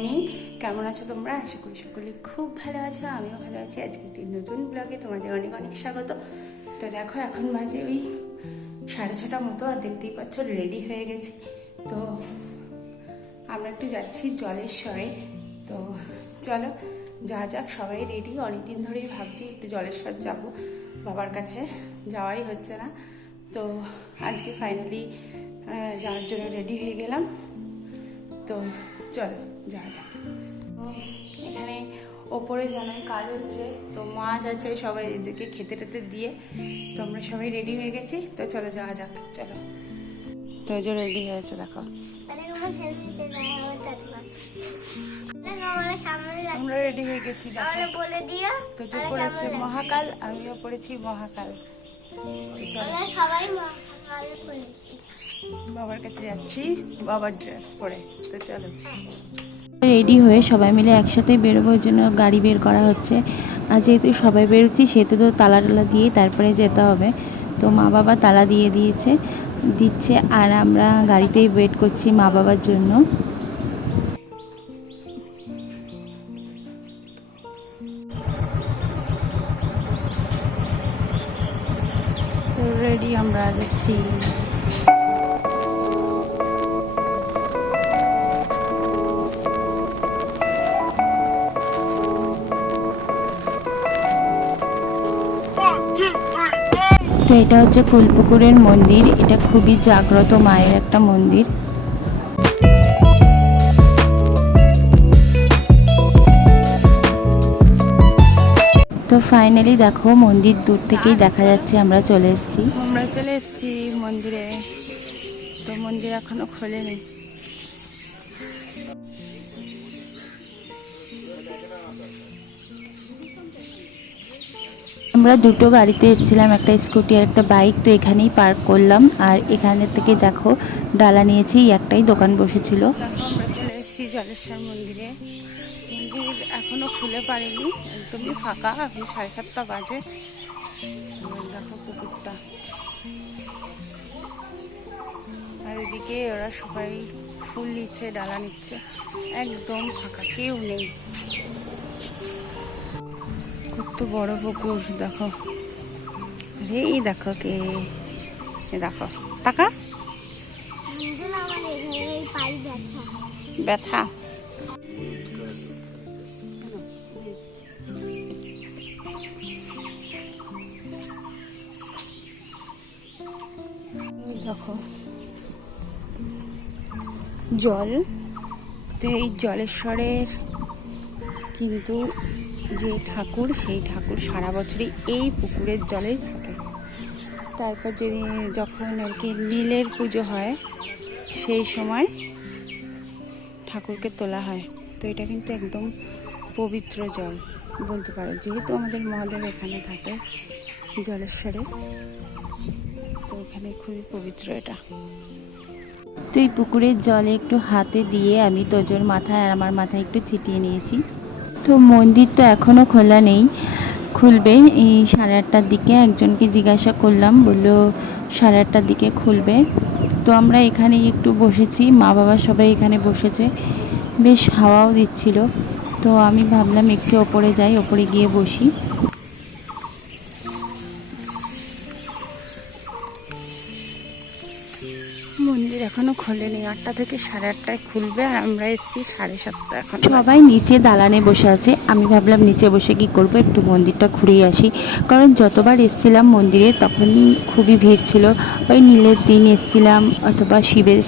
Morning. কেমন আছো তোমরা? আশা করি সকলে খুব ভালো আছো, আমিও ভালো আছি। আজকে একটি নতুন ব্লগে তোমাদের অনেক অনেক স্বাগত। তো দেখো, এখন বাজে ওই সাড়ে ছটা মতো আর দেখতেই পাচ্ছ রেডি হয়ে গেছি। তো আমরা একটু যাচ্ছি জলের স্বরে তো চলো, যা যাক, সবাই রেডি অনেকদিন ধরেই ভাবছি একটু জলেশ্বর যাব। বাবার কাছে যাওয়াই হচ্ছে না। তো আজকে ফাইনালি যাওয়ার জন্য রেডি হয়ে গেলাম। তো চলো। যা যাক। এখানে ওপরে জানাই কাজ হচ্ছে, তো মাছ আছে সবাই এদেরকে খেতে টেতে দিয়ে, তো আমরা সবাই রেডি হয়ে গেছি, তো চলো যাওয়া যাক, চলো। তো যে রেডি হয়েছে দেখো। আমরা রেডি হয়ে গেছি তো যে পড়েছে মহাকাল, আমিও পড়েছি মহাকাল। বাবার কাছে যাচ্ছি, বাবার ড্রেস পরে, তো চলো। রেডি হয়ে সবাই মিলে একসাথে বেরোবার জন্য গাড়ি বের করা হচ্ছে। আর যেহেতু সবাই বেরোচ্ছি, সেহেতু তো তালা টালা দিয়ে তারপরে যেতে হবে। তো মা বাবা তালা দিয়ে দিয়েছে, দিচ্ছে, আর আমরা গাড়িতেই ওয়েট করছি মা বাবার জন্য। তো রেডি আমরা যাচ্ছি। তো এটা হচ্ছে কুলপুকুরের মন্দির। এটা খুবই জাগ্রত মায়ের একটা মন্দির। তো ফাইনালি দেখো মন্দির দূর থেকেই দেখা যাচ্ছে, আমরা চলে এসেছি। আমরা চলে এসেছি মন্দিরে। তো মন্দির এখনও খোলেনি। আমরা দুটো গাড়িতে এসেছিলাম, একটা স্কুটি আর একটা বাইক, তো এখানেই পার্ক করলাম। আর এখানে থেকে দেখো, ডালা নিয়েছি, একটাই দোকান বসেছিল। আমরা চলে এসেছি জলেশ্বর মন্দিরে। মন্দির এখনও খুলে পারেনি, একদমই ফাঁকা, এখন সাড়ে সাতটা বাজে। দেখো পুকুরটা। আর এদিকে ওরা সবাই ফুল নিচ্ছে, ডালা নিচ্ছে। একদম ফাঁকা, কেউ নেই। কত বড় পুকুর, দেখো। এই দেখো কে। দেখো। ব্যথা। ব্যথা দেখো। জল। তো এই জলেশ্বরের কিন্তু যে ঠাকুর, সেই ঠাকুর সারা বছরই এই পুকুরের জলেই থাকে। তারপর যদি যখন আর কি নীলের পুজো হয়, সেই সময় ঠাকুরকে তোলা হয়। তো এটা কিন্তু একদম পবিত্র জল বলতে পারো। যেহেতু আমাদের মহাদেব এখানে থাকে জলেশ্বরে, তো এখানে খুবই পবিত্র এটা। তো এই পুকুরের জলে একটু হাতে দিয়ে আমি তোজোর মাথায় আর আমার মাথায় একটু ছিটিয়ে নিয়েছি। তো মন্দির তো এখনও খোলা নেই। খুলবে। এই সাড়ে আটটার দিকে একজনকে জিজ্ঞাসা করলাম, বলল সাড়ে আটটার দিকে খুলবে। তো আমরা এখানেই একটু বসেছি। মা বাবা সবাই এখানে বসেছে। বেশ হাওয়াও দিচ্ছিল। তো আমি ভাবলাম একটু ওপরে যাই, ওপরে গিয়ে বসি। মন্দির এখনও খোলেনি। আটটা থেকে সাড়ে আটটায় খুলবে আর আমরা এসেছি সাড়ে সাতটা এখন সবাই নিচে দালানে বসে আছে। আমি ভাবলাম নিচে বসে কি করব, একটু মন্দিরটা ঘুরিয়ে আসি। কারণ যতবার এসছিলাম মন্দিরে তখন খুবই ভিড় ছিল। ওই নীলের দিন এসছিলাম, অথবা শিবের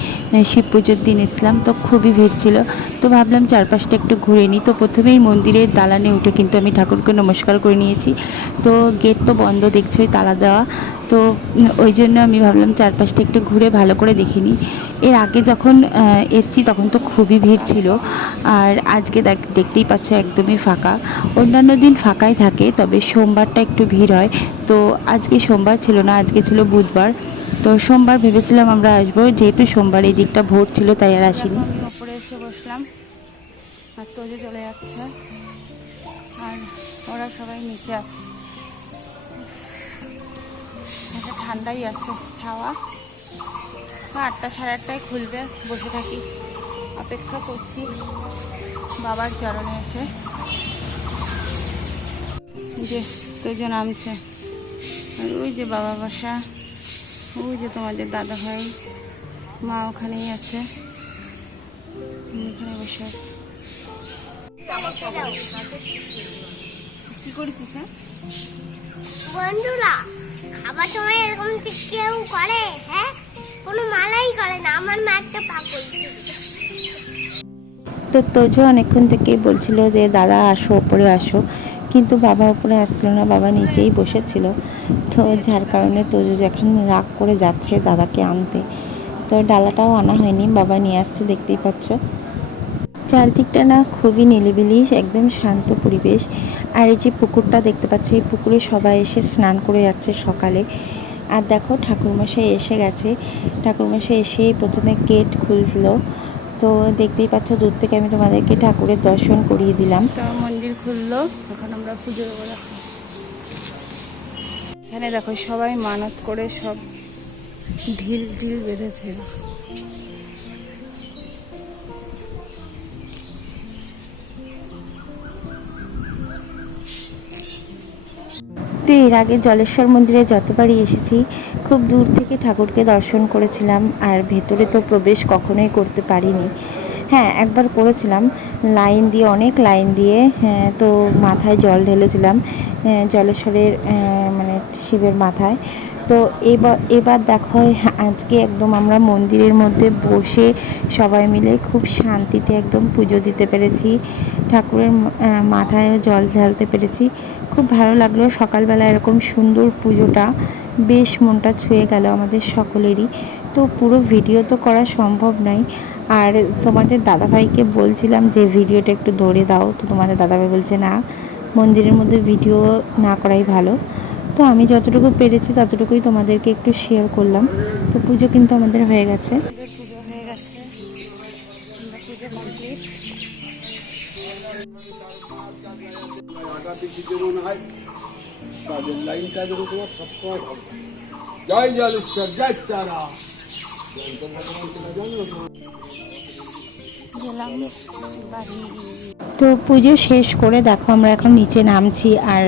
শিব পুজোর দিন এসছিলাম, তো খুবই ভিড় ছিল। তো ভাবলাম চারপাশটা একটু ঘুরে নিই। তো প্রথমেই মন্দিরের দালানে উঠে কিন্তু আমি ঠাকুরকে নমস্কার করে নিয়েছি। তো গেট তো বন্ধ দেখছোই তালা দেওয়া। তো ওই জন্য আমি ভাবলাম চারপাশটা একটু ঘুরে ভালো করে দেখে নিই। এর আগে যখন এসছি তখন তো খুবই ভিড় ছিল। আর আজকে দেখ- দেখতেই পাচ্ছ একদমই ফাঁকা। অন্যান্য দিন ফাঁকাই থাকে, তবে সোমবারটা একটু ভিড় হয়। তো আজকে সোমবার ছিল না, আজকে ছিল বুধবার। তো সোমবার ভেবেছিলাম আমরা আসব, যেহেতু সোমবার এই দিকটা ভোট ছিল, তাই আর আসিনি। ওপরে এসে বসলাম, আর তোজে চলে যাচ্ছে, আর ওরা সবাই নিচে আছে। একটা ঠান্ডাই আছে, ছাওয়া। আটটা সাড়ে আটটায় খুলবে, বসে থাকি। অপেক্ষা করছি, বাবার চরণে এসে। যে তোজো নামছে, আর ওই যে বাবা বাসা। ওই যে তোমাদের দাদা ভাই মা ওখানেই আছে। এখানে বসে আছি। কি করছিস হ্যাঁ? বন্ধুরা খাবার সময় এরকম কি কেউ করে হ্যাঁ? কোনো মালাই করে না আমার মা একটা পাগল। তো তোজো অনেকক্ষণ থেকেই বলছিল যে দাদা আসো ওপরে আসো। কিন্তু বাবা উপরে আসছিল না, বাবা নিচেই বসেছিল। তো যার কারণে তোজো যখন রাগ করে যাচ্ছে দাদাকে আনতে, তো ডালাটাও আনা হয়নি, বাবা নিয়ে আসছে, দেখতেই পাচ্ছ। চারদিকটা না খুবই নিলিবিলি, একদম শান্ত পরিবেশ। আর এই যে পুকুরটা দেখতে পাচ্ছি, এই পুকুরে সবাই এসে স্নান করে যাচ্ছে সকালে। আর দেখো, ঠাকুরমশাই এসে গেছে। ঠাকুরমশাই এসেই প্রথমে গেট খুলছিল তো দেখতেই পাচ্ছ, দূর থেকে আমি তোমাদেরকে ঠাকুরের দর্শন করিয়ে দিলাম। খুললো, এখন আমরা পুজো দেখো এখানে দেখো সবাই মানত করে সব ঢিল ঢিল বেঁধেছে। তো এর আগে জলেশ্বর মন্দিরে যতবারই এসেছি, খুব দূর থেকে ঠাকুরকে দর্শন করেছিলাম, আর ভেতরে তো প্রবেশ কখনোই করতে পারিনি। হ্যাঁ একবার করেছিলাম। লাইন দিয়ে অনেক লাইন দিয়ে হ্যাঁ, তো মাথায় জল ঢেলেছিলাম হ্যাঁ, জলেশ্বরের মানে শিবের মাথায়। তো এবার এবার দেখো আজকে একদম আমরা মন্দিরের মধ্যে বসে সবাই মিলে খুব শান্তিতে একদম পুজো দিতে পেরেছি। ঠাকুরের আহ, মাথায়ও জল ঢালতে পেরেছি। খুব ভালো লাগল সকালবেলা এরকম সুন্দর পুজোটা। বেশ মনটা ছুঁয়ে গেল আমাদের সকলেরই। তো পুরো ভিডিও তো করা সম্ভব নয়। আর তোমাদের দাদাভাইকে বলছিলাম যে ভিডিওটা একটু ধরে দাও। তো তোমাদের দাদাভাই বলছে, না, মন্দিরের মধ্যে ভিডিও না করাই ভালো। তো আমি যতটুকু পেরেছি ততটুকুই তোমাদেরকে একটু শেয়ার করলাম। তো পুজো কিন্তু আমাদের হয়ে গেছে। জয় জলেশ্বর জয় তারা। তো পুজো শেষ করে দেখো আমরা এখন নিচে নামছি আর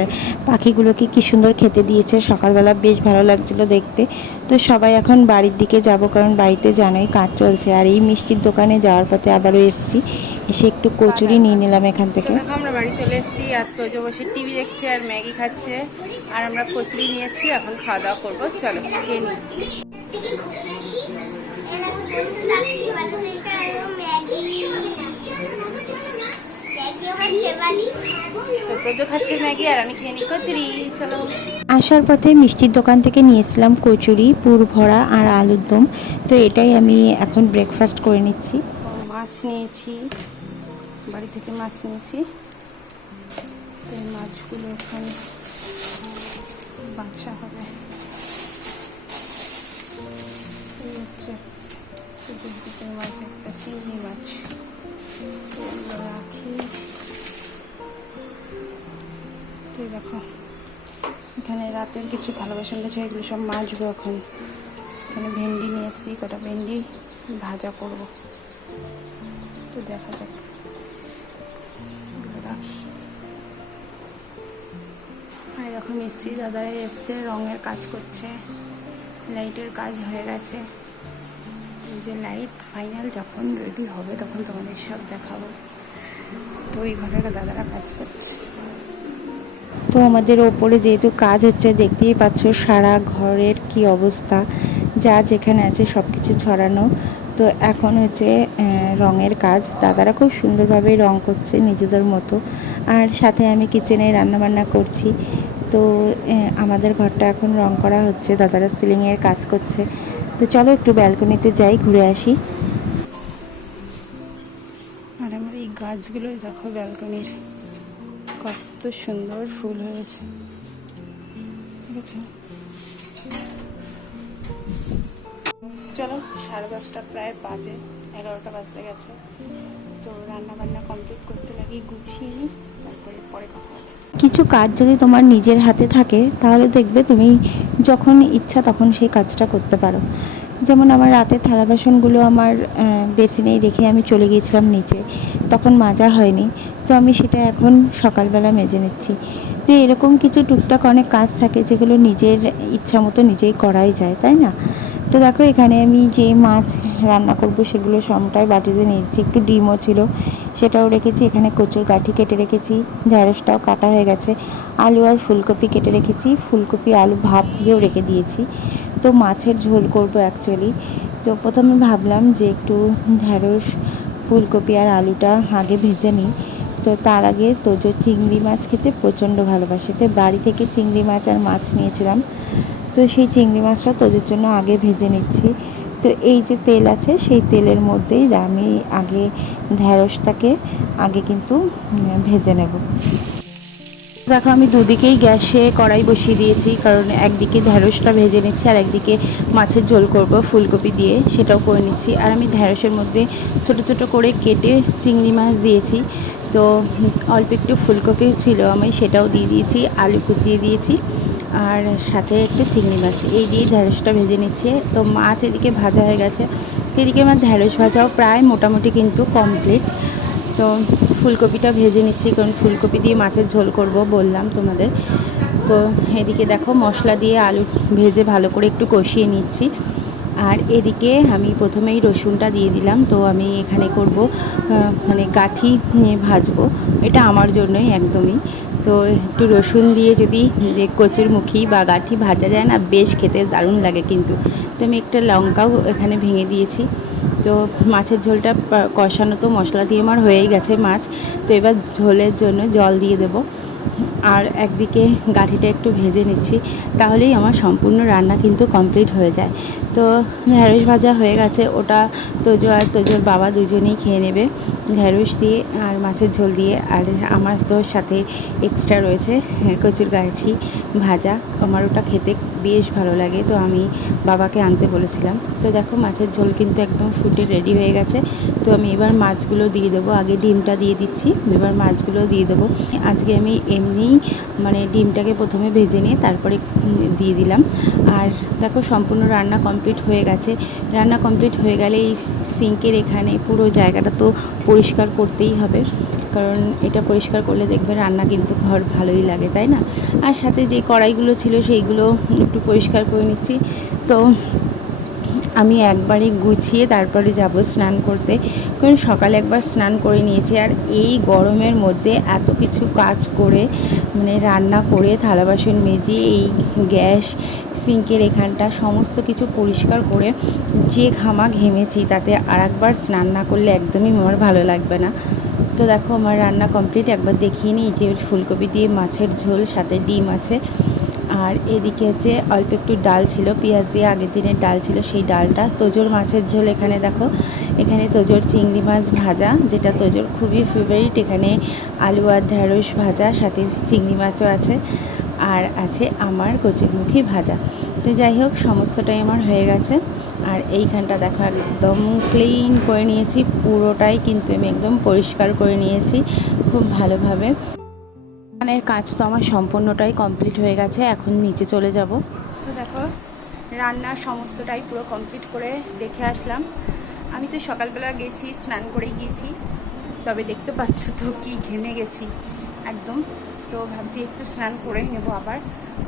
পাখিগুলোকে কি সুন্দর খেতে দিয়েছে। সকালবেলা বেশ ভালো লাগছিল দেখতে। তো সবাই এখন বাড়ির দিকে যাব কারণ বাড়িতে জানোই কাজ চলছে। আর এই মিষ্টির দোকানে যাওয়ার পথে আবারও এসেছি। এসে একটু কচুরি নিয়ে নিলাম এখান থেকে। আমরা বাড়ি চলে এসেছি আর তোজো বসে টিভি দেখছে আর ম্যাগি খাচ্ছে। আর আমরা কচুরি নিয়ে এসেছি, এখন খাওয়া দাওয়া করব। চলো খেয়ে নিই। খাচ্ছে ম্যাগি আর আমি খেয়ে নিই কচুরি চলো। আসার পথে মিষ্টির দোকান থেকে নিয়েছিলাম কচুরি পুর ভরা আর আলুর দম। তো এটাই আমি এখন ব্রেকফাস্ট করে নিচ্ছি। মাছ নিয়েছি বাড়ি থেকে মাছ নিয়েছি। তো এই মাছগুলো এখন বাছা হবে চতুর্দিকের মাছ একটা চিংড়ি মাছ রাখি তো দেখো, এখানে রাতের কিছু থালা বাসন আছে এগুলো সব মাছবো এখন। এখানে ভেন্ডি নিয়ে এসেছি কটা ভেন্ডি ভাজা করব তো দেখা যাক রাখি আর এখন মিস্ত্রি দাদারা এসছে, রঙের কাজ করছে, লাইটের কাজ হয়ে গেছে। যে লাইট ফাইনাল যখন রেডি হবে, তখন তোমাদের সব দেখাবো। তো ওই ঘরের দাদারা কাজ করছে। তো আমাদের ওপরে যেহেতু কাজ হচ্ছে, দেখতেই পাচ্ছ সারা ঘরের কি অবস্থা। যা যেখানে আছে সব কিছু ছড়ানো। তো এখন হচ্ছে রঙের কাজ। দাদারা খুব সুন্দরভাবে রং করছে নিজেদের মতো। আর সাথে আমি কিচেনে রান্নাবান্না করছি। তো আমাদের ঘরটা এখন রং করা হচ্ছে। দাদারা সিলিংয়ের কাজ করছে। তো চলো একটু ব্যালকনিতে যাই, ঘুরে আসি। আর আমার এই গাছগুলো দেখো ব্যালকনির। কত সুন্দর ফুল হয়েছে। দেখেছ? চলো, সাড়ে দশটা প্রায় বাজে, এগারোটা বাজতে গেছে। তো রান্না বান্না কমপ্লিট করতে লাগি, গুছিয়ে নিই তারপরে পরে কথা হবে। কিছু কাজ যদি তোমার নিজের হাতে থাকে, তাহলে দেখবে তুমি যখন ইচ্ছা তখন সেই কাজটা করতে পারো। যেমন আমার রাতের থালা বাসনগুলো আমার বেসিনেই রেখে আমি চলে গিয়েছিলাম নিচে। তখন মাজা হয়নি। তো আমি সেটা এখন সকালবেলা মেজে নিচ্ছি। তো এরকম কিছু টুকটাক অনেক কাজ থাকে যেগুলো নিজের ইচ্ছা মতো নিজেই করাই যায়, তাই না? তো দেখো এখানে আমি যে মাছ রান্না করব সেগুলো সবটাই বাটিতে নিয়েছি। একটু ডিমও ছিল। সেটাও রেখেছি, এখানে কচুর গাঠি কেটে রেখেছি ঢ্যাঁড়সটাও কাটা হয়ে গেছে, আলু আর ফুলকপি কেটে রেখেছি, ফুলকপি, আলু ভাপ দিয়েও রেখে দিয়েছি। তো মাছের ঝোল করব অ্যাকচুয়ালি তো প্রথমে ভাবলাম যে একটু ঢ্যাঁড়স ফুলকপি আর আলুটা আগে ভেজে নিই। তো তার আগে তোজো চিংড়ি মাছ খেতে প্রচণ্ড ভালোবাসে। তো বাড়ি থেকে চিংড়ি মাছ আর মাছ নিয়েছিলাম। তো সেই চিংড়ি মাছটা তোদের জন্য আগে ভেজে নিচ্ছি। তো এই যে তেল আছে, সেই তেলের মধ্যেই আমি আগে ঢ্যাঁড়সটাকে আগে কিন্তু ভেজে নেব। দেখো, আমি দুদিকেই গ্যাসে কড়াই বসিয়ে দিয়েছি, কারণ একদিকে ঢ্যাঁড়সটা ভেজে নিচ্ছি আর একদিকে মাছের ঝোল করব ফুলকপি দিয়ে, সেটাও করে নিচ্ছি। আর আমি ঢ্যাঁড়সের মধ্যে ছোট ছোট করে কেটে চিংড়ি মাছ দিয়েছি। তো অল্প একটু ফুলকপি ছিল আমি সেটাও দিয়ে দিয়েছি, আলু কুচিয়ে দিয়েছি। আর সাথে একটু চিংড়ি মাছ। এই দিয়ে ঢ্যাঁড়সটা ভেজে নিচ্ছে। তো মাছ এদিকে ভাজা হয়ে গেছে। তো এদিকে আমার ঢ্যাঁড়স ভাজাও প্রায় মোটামুটি কিন্তু কমপ্লিট তো ফুলকপিটা ভেজে নিচ্ছি, কারণ ফুলকপি দিয়ে মাছের ঝোল করব বললাম তোমাদের। তো এদিকে দেখো মশলা দিয়ে আলু ভেজে ভালো করে একটু কষিয়ে নিচ্ছি। আর এদিকে আমি প্রথমেই রসুনটা দিয়ে দিলাম। তো আমি এখানে করব মানে গাঠি নিয়ে ভাজবো। এটা আমার জন্যই একদমই। তো একটু রসুন দিয়ে যদি কচুর মুখি বা গাঠি ভাজা যায় না, বেশ খেতে দারুণ লাগে কিন্তু। তো আমি একটা লঙ্কাও এখানে ভেঙে দিয়েছি। তো মাছের ঝোলটা কষানো তো মশলা দিয়ে আমার হয়েই গেছে মাছ। তো এবার ঝোলের জন্য জল দিয়ে দেবো। আর একদিকে গাঠিটা একটু ভেজে নিচ্ছি তাহলেই আমার সম্পূর্ণ রান্না কিন্তু কমপ্লিট হয়ে যায়। তো ঢ্যাঁড়স ভাজা হয়ে গেছে ওটা তোজো আর তোজোর বাবা দুজনেই খেয়ে নেবে। ঢ্যাঁড়স দিয়ে আর মাছের ঝোল দিয়ে আর আমার তো সাথে এক্সট্রা রয়েছে হ্যাঁ, কচুর গাছি ভাজা। আমার ওটা খেতে বেশ ভালো লাগে তো আমি বাবাকে আনতে বলেছিলাম। তো দেখো মাছের ঝোল কিন্তু একদম ফুটে রেডি হয়ে গেছে। তো আমি এবার মাছগুলো দিয়ে দেবো। আগে ডিমটা দিয়ে দিচ্ছি, এবার মাছগুলো দিয়ে দেবো। আজকে আমি এমনিই মানে ডিমটাকে প্রথমে ভেজে নিয়ে তারপরে দিয়ে দিলাম। আর দেখো সম্পূর্ণ রান্না কমপ্লিট হয়ে গেছে। রান্না কমপ্লিট হয়ে গেলে এই সিঙ্কের এখানে পুরো জায়গাটা তো পরিষ্কার করতেই হবে। কারণ এটা পরিষ্কার করলে দেখবে রান্না কিন্তু ঘর ভালোই লাগে, তাই না? আর সাথে যে কড়াইগুলো ছিল সেইগুলো একটু পরিষ্কার করে নিচ্ছি। তো আমি একবারে গুছিয়ে তারপরে যাব স্নান করতে। কারণ সকালে একবার স্নান করে নিয়েছি আর এই গরমের মধ্যে এত কিছু কাজ করে মানে রান্না করে, থালা বাসন মেজে, এই গ্যাস সিঙ্কের এখানটা সমস্ত কিছু পরিষ্কার করে যে ঘামা ঘেমেছি তাতে আর একবার স্নান না করলে একদমই আমার ভালো লাগবে না। তো দেখো আমার রান্না কমপ্লিট, একবার দেখিয়ে নিই যে ফুলকপি দিয়ে মাছের ঝোল, সাথে ডিম আছে। আর এদিকে যে অল্প একটু ডাল ছিল, পেঁয়াজ দিয়ে আগের দিনের ডাল ছিল, সেই ডালটা তোজোর মাছের ঝোল এখানে দেখো। এখানে তোজোর চিংড়ি মাছ ভাজা, যেটা তোজোর খুবই ফেভারিট এখানে আলু আর ঢ্যাঁড়স ভাজা, সাথে চিংড়ি মাছও আছে। আর আছে আমার কচুরমুখী ভাজা। তো যাই হোক, সমস্তটাই আমার হয়ে গেছে। আর এইখানটা দেখো একদম ক্লিন করে নিয়েছি, পুরোটাই কিন্তু আমি একদম পরিষ্কার করে নিয়েছি, খুব ভালোভাবে। দোকানের কাজ তো আমার সম্পূর্ণটাই কমপ্লিট হয়ে গেছে, এখন নিচে চলে যাব। তো দেখো রান্না সমস্তটাই পুরো কমপ্লিট করে দেখে আসলাম। আমি তো সকালবেলা গেছি, স্নান করে গিয়েছি, তবে দেখতে পাচ্ছ তো কি ঘেমে গেছি একদম। তো ভাবছি একটু স্নান করে নেব আবার,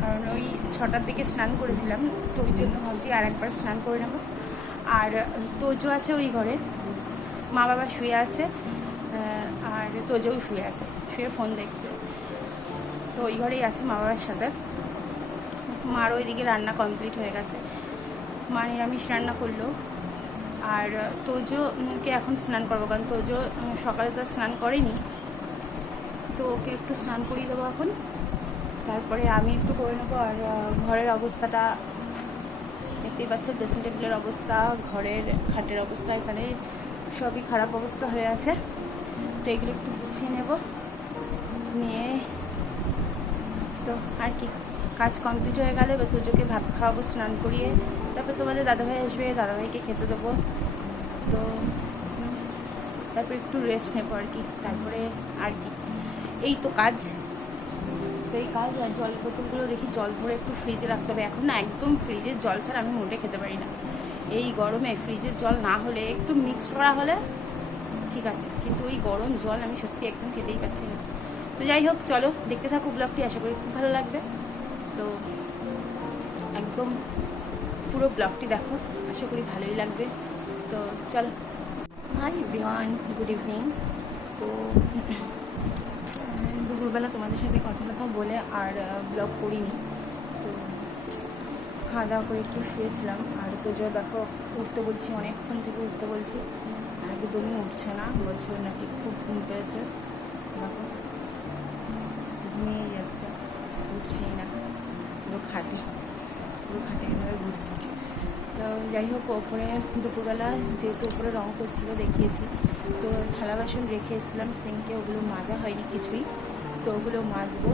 কারণ ওই ছটার দিকে স্নান করেছিলাম, তো ওই জন্য ভাবছি আর একবার স্নান করে নেব। আর তোজো আছে ওই ঘরে, মা বাবা শুয়ে আছে আর তোজোও শুয়ে আছে, শুয়ে ফোন দেখছে। তো ওই ঘরেই আছে মা বাবার সাথে। মার ওইদিকে রান্না কমপ্লিট হয়ে গেছে। মা নিরামিষ রান্না করল। আর তোজোকে এখন স্নান করব, কারণ তোজো সকালে তো স্নান করেনি। তো ওকে একটু স্নান করিয়ে দেবো এখন। তারপরে আমি একটু করে নেব। আর ঘরের অবস্থাটা দেখতেই পাচ্ছ ড্রেসিং টেবিলের অবস্থা, ঘরের খাটের অবস্থা এখানে সবই খারাপ অবস্থা হয়ে আছে। তো এগুলো একটু গুছিয়ে নেব। আর কি, কাজ কমপ্লিট হয়ে গেলে, এবার তুজোকে ভাত খাওয়াবো, স্নান করিয়ে, তারপর তোমাদের দাদাভাই আসবে, দাদাভাইকে খেতে দেবো। তো, তারপর একটু রেস্ট নেব আর কি, তারপরে আর কি। এই তো কাজ। তো এই কাজ আর জল বোতলগুলো দেখি, জল ভরে একটু ফ্রিজে রাখতে হবে। এখন না, একদম ফ্রিজের জল ছাড়া আমি মোটে খেতে পারি না। এই গরমে ফ্রিজের জল না হলে, একটু মিক্স করা হলে ঠিক আছে। কিন্তু ওই গরম জল আমি সত্যি একদম খেতেই পাচ্ছি না। তো যাই হোক, চলো, দেখতে থাকো ব্লগটি আশা করি খুব ভালো লাগবে। তো একদম পুরো ব্লগটি দেখো, আশা করি ভালোই লাগবে। তো চলো। হাই এভরিওয়ান গুড ইভিনিং তো দুপুরবেলা তোমাদের সাথে কথা কথা বলে আর ব্লগ করিনি। তো খাওয়া দাওয়া করে একটু শুয়েছিলাম। আর পুজো দেখো, উঠতে বলছি অনেকক্ষণ থেকে উঠতে বলছি। একদমই উঠছে না, বলছে নাকি খুব ঘুম পেয়েছে। দেখো। ঘুমিয়ে যাচ্ছে। উঠছেই না। পুরো খাটে। পুরো খাটে এভাবে ঘুরছে। তো যাই হোক, ওপরে দুপুরবেলা যেহেতু ওপরে রং করছিল, দেখিয়েছি। তো থালা বাসন রেখে এসেছিলাম, সিঙ্কে ওগুলো মাজা হয়নি কিছুই। তো ওগুলো মাজবো।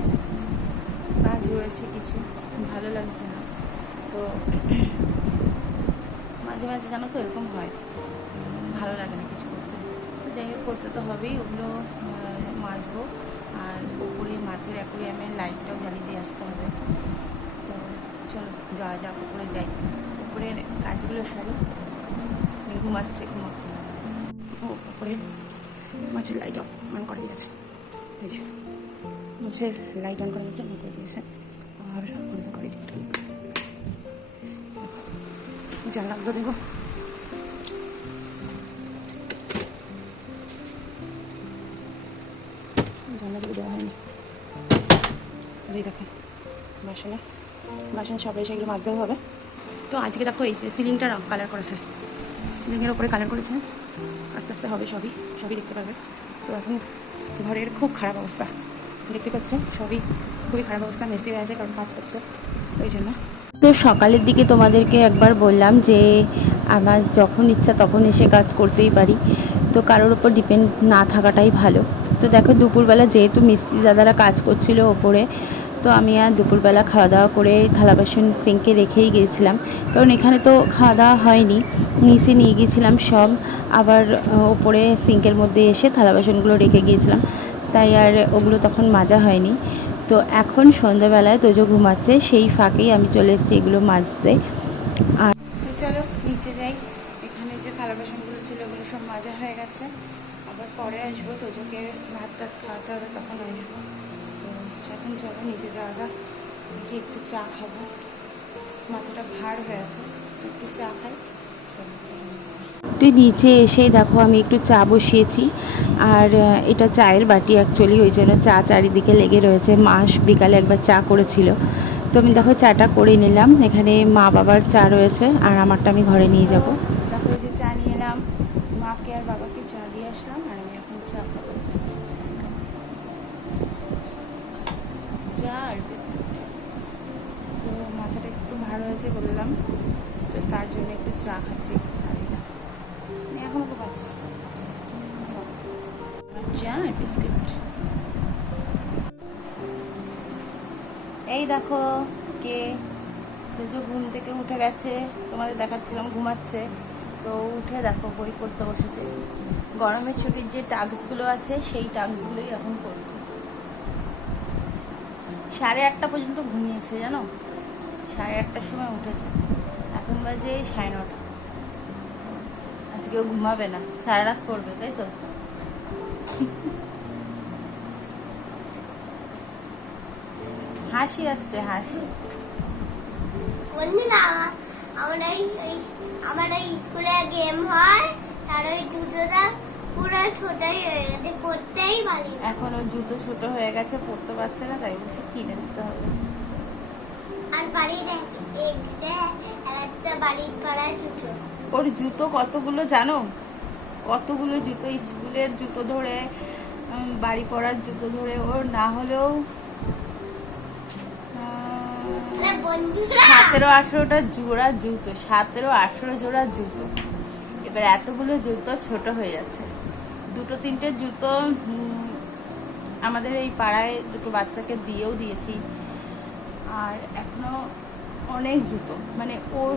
কাজ রয়েছে কিছু, ভালো লাগছে না। তো মাঝে মাঝে জানো তো এরকম হয়, ভালো লাগে না কিছু করতে। যাই হোক, করতে তো হবেই, ওগুলো মাজবো। আর উপরে মাছের অ্যাকোরিয়ামের লাইটটাও জ্বালিয়ে দিয়ে আসতে হবে। তো চলো, যাওয়া যাক উপরে যাই। উপরের কাজগুলো সারি। ঘুমাচ্ছে ঘুমা ও মাছের লাইট অন করে দিয়েছে। মাছের লাইট অন করে দিয়েছে অন করে দিয়েছে। আর করে জানলাগুলো দেবো দেওয়া বাসনে। এসে এগুলো হবে। তো আজকে দেখো এই যে কালার করেছে। সিলিংয়ের ওপরে কালার করেছে। আস্তে আস্তে হবে সবই সবই দেখতে পাবে তো এখন ঘরের খুব খারাপ অবস্থা। দেখতে পাচ্ছ, সবই খুবই খারাপ অবস্থা মেসি হয়ে আছে, কারণ কাজ করছে। ওই জন্য। তো সকালের দিকে তোমাদেরকে একবার বললাম যে, আমার যখন ইচ্ছা তখন এসে কাজ করতেই পারি। তো কারোর ওপর ডিপেন্ড না থাকাটাই ভালো। তো দেখো দুপুরবেলা যেহেতু মিস্ত্রি দাদারা কাজ করছিল ওপরে, তো আমি আর দুপুরবেলা খাওয়া দাওয়া করে থালা বাসন সিঙ্কে রেখেই গিয়েছিলাম। কারণ এখানে তো খাওয়া দাওয়া হয়নি, নিচে নিয়ে গিয়েছিলাম সব, আবার ওপরে সিঙ্কের মধ্যে এসে থালা বাসনগুলো রেখে গিয়েছিলাম। তাই আর ওগুলো তখন মাজা হয়নি। তো এখন সন্ধ্যাবেলায় তোজো ঘুমাচ্ছে, সেই ফাঁকেই আমি চলে এসেছি এগুলো মাজতে। আর চলো, নিচে যাই। এখানে যে থালা বাসনগুলো ছিল ওগুলো সব মাজা হয়ে গেছে। আবার পরে আসব তোজোকে ভাত টাত খাওয়াতে হবে তখন আসব। তো এখন চলো নিচে যাওয়া যাক। দেখি একটু চা খাব। মাথাটা ভার হয়ে আছে তো একটু চা খাই তো নিচে তুই নিচে এসেই দেখো আমি একটু চা বসিয়েছি। আর এটা চায়ের বাটি অ্যাকচুয়ালি ওই জন্য চা চারিদিকে লেগে রয়েছে। মাস বিকালে একবার চা করেছিল। তো আমি দেখো চাটা করে নিলাম। এখানে মা বাবার চা রয়েছে আর আমারটা আমি ঘরে নিয়ে যাব। দেখো যে চা নিয়ে এলাম। মাকে আর বাবাকে চা দিয়ে আসলাম আর আমি এখন চা খাব চা আর বিস্কুট তো মাথাটা একটু ভার হয়েছে বললাম, তো তার জন্য একটু চা খাচ্ছি এখনও তো পাচ্ছি চা আর বিস্কুট। এই দেখো কে যে ঘুম থেকে উঠে গেছে, তোমাদের দেখাচ্ছিলাম ঘুমাচ্ছে। তো উঠে দেখো বই পড়তে বসেছে। গরমের ছুটির যে টাস্কগুলো আছে, সেই টাস্কগুলোই এখন করছে সাড়ে আটটা পর্যন্ত ঘুমিয়েছে, জানো? সাড়ে আটটার সময় উঠেছে। এখন বাজে এই সাড়ে নটা। আজকেও ঘুমাবে না, সারা রাত করবে তাই তো? হাসি আসছে, হাসি। বন্ধুরা আমরা এই এই- আমার ওই স্কুলে গেম হয়, তার ওই দুটোটা পুরো ছোটই হয়ে গেছে পড়তেই পারি এখন ওর জুতো ছোট হয়ে গেছে পড়তে পারছে না তাই বলছে কিনে দিতে হবে। আর একটা বাড়ির ওর জুতো কতগুলো জানো? কতগুলো জুতো স্কুলের জুতো ধরে বাড়ি পড়ার জুতো ধরে ওর না হলেও সতেরো আঠেরোটা জোড়া জুতো সতেরো আঠেরো জোড়া জুতো। এবার এতগুলো জুতো ছোট হয়ে যাচ্ছে। দুটো, তিনটে জুতো আমাদের এই পাড়ায় দুটো বাচ্চাকে দিয়েও দিয়েছি। আর এখনও অনেক জুতো মানে ওর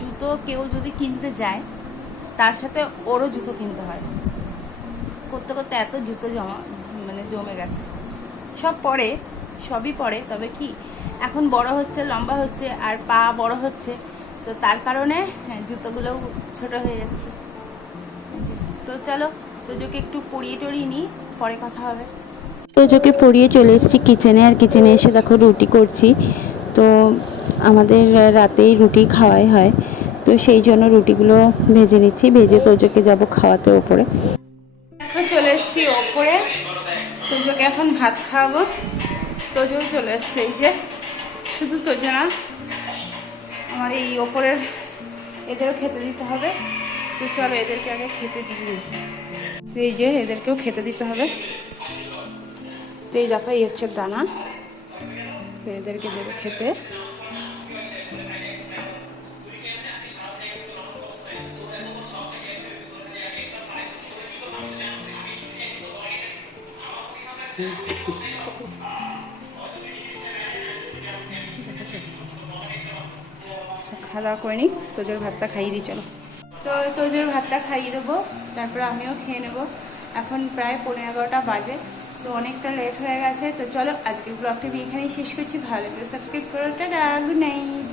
জুতো কেউ যদি কিনতে যায়, তার সাথে ওরও জুতো কিনতে হয়। করতে করতে এত জুতো জমা মানে জমে গেছে। সব পরে, সবই পরে, তবে কি, এখন বড় হচ্ছে, লম্বা হচ্ছে, আর পা বড় হচ্ছে। তো তার কারণে হ্যাঁ জুতোগুলোও ছোট হয়ে যাচ্ছে। তো চলো তোজোকে একটু পরিয়ে টরিয়ে নিই পরে কথা হবে। তোজোকে পরিয়ে চলে এসেছি কিচেনে আর কিচেনে এসে দেখো রুটি করছি। তো আমাদের রাতেই রুটি খাওয়াই হয় তো সেই জন্য রুটিগুলো ভেজে নিচ্ছি ভেজে তোজোকে যাব খাওয়াতে ওপরে। এখন চলে এসেছি ওপরে তোজোকে এখন ভাত খাওয়াবো। তোজো চলে এসছে এই যে শুধু তোজো না আমার এই ওপরের এদেরও খেতে দিতে হবে। তো চলো, এদেরকে আগে খেতে দিই তো এই যে, এদেরকেও খেতে দিতে হবে। তো এই দেখো, এই হচ্ছে দানা। এদেরকে দেবো খেতে। সব খাওয়া দাওয়া করে নিই তোজোর ভাতটা খাইয়ে দিই, চলো। তো তোজোর ভাতটা খাইয়ে দেবো, তারপর আমিও খেয়ে নেব। এখন প্রায় পনেরো এগারোটা বাজে, তো অনেকটা লেট হয়ে গেছে, তো চলো আজকের ব্লগটা আমি এখানেই শেষ করছি, ভালো লাগলে সাবস্ক্রাইব করো, টাটা গুড নাইট